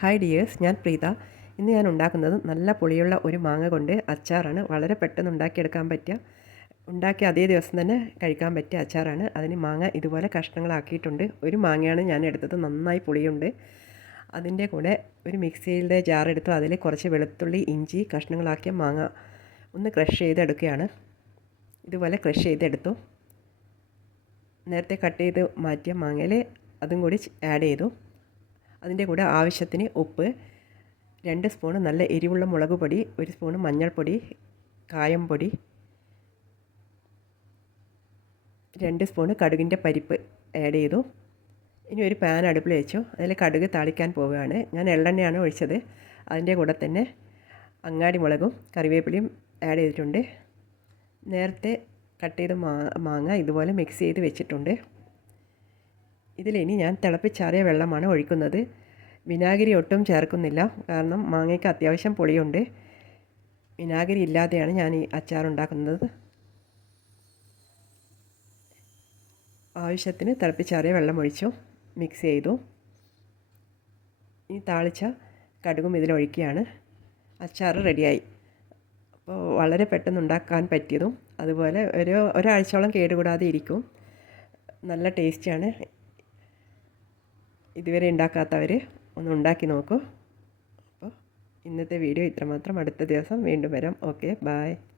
Hi dears ഞാൻ പ്രീത. ഇന്ന് ഞാൻ ഉണ്ടാക്കുന്നത് നല്ല പുളിയുള്ള ഒരു മാങ്ങ കൊണ്ട് അച്ചാറാണ്. വളരെ പെട്ടെന്ന് ഉണ്ടാക്കിയെടുക്കാൻ പറ്റിയ ഉണ്ടാക്കി അതേ ദിവസം തന്നെ കഴിക്കാൻ പറ്റിയ അച്ചാറാണ്. അതിന് മാങ്ങ ഇതുപോലെ കഷ്ണങ്ങളാക്കിയിട്ടുണ്ട്. ഒരു മാങ്ങയാണ് ഞാൻ എടുത്തത്. നന്നായി പുളിയുണ്ട്. അതിന്റെ കൂടെ ഒരു മിക്സിയിലെ ജാർ അതിൽ കുറച്ച് വെളുത്തുള്ളി ഇഞ്ചി കഷ്ണങ്ങളാക്കിയ മാങ്ങ ഒന്ന് ക്രഷ് ചെയ്തെടുക്കുകയാണ്. ഇതുപോലെ ക്രഷ് ചെയ്തെടുത്തു. നേരത്തെ കട്ട് ചെയ്ത് മാറ്റിയ മാങ്ങയിൽ അതും കൂടി ആഡ് ചെയ്തു. അതിന്റെ കൂടെ ആവശ്യത്തിന് ഉപ്പ് രണ്ട് സ്പൂണ് നല്ല എരിവുള്ള മുളക് പൊടി ഒരു സ്പൂണ് മഞ്ഞൾപ്പൊടി കായം പൊടി രണ്ട് സ്പൂണ് കടുകിന്റെ പരിപ്പ് ആഡ് ചെയ്തു. ഇനി ഒരു പാൻ അടുപ്പിൽ വെച്ചു. അതിൽ കടുക് താളിക്കാൻ പോവുകയാണ്. ഞാൻ എള്ളെണ്ണയാണ് ഒഴിച്ചത്. അതിന്റെ കൂടെ തന്നെ അങ്ങാടി മുളകും കറിവേപ്പിലയും ആഡ് ചെയ്തിട്ടുണ്ട്. നേരത്തെ കട്ട് ചെയ്ത മാങ്ങ ഇതുപോലെ മിക്സ് ചെയ്ത് വെച്ചിട്ടുണ്ട്. ഇതിലിനി ഞാൻ തിളപ്പിച്ചാറിയ വെള്ളമാണ് ഒഴിക്കുന്നത്. വിനാഗിരി ഒട്ടും ചേർക്കുന്നില്ല. കാരണം മാങ്ങയ്ക്ക് അത്യാവശ്യം പുളിയുണ്ട്. വിനാഗിരി ഇല്ലാതെയാണ് ഞാൻ ഈ അച്ചാർ ഉണ്ടാക്കുന്നത് ആവശ്യത്തിന് തിളപ്പിച്ചാറിയ വെള്ളം ഒഴിച്ചു. മിക്സ് ചെയ്തു. ഈ താളിച്ച കടുകും ഇതിലൊഴിക്കുകയാണ്. അച്ചാർ റെഡിയായി. അപ്പോൾ വളരെ പെട്ടെന്ന് ഉണ്ടാക്കാൻ പറ്റിയതും അതുപോലെ ഒരു ഒരാഴ്ചയോളം കേടുകൂടാതെ ഇരിക്കും. നല്ല ടേസ്റ്റിയാണ്. ഇതുവരെ ഉണ്ടാക്കാത്തവർ ഒന്ന് ഉണ്ടാക്കി നോക്കൂ. അപ്പോൾ ഇന്നത്തെ വീഡിയോ ഇത്രമാത്രം. അടുത്ത ദിവസം വീണ്ടും വരാം. Okay bye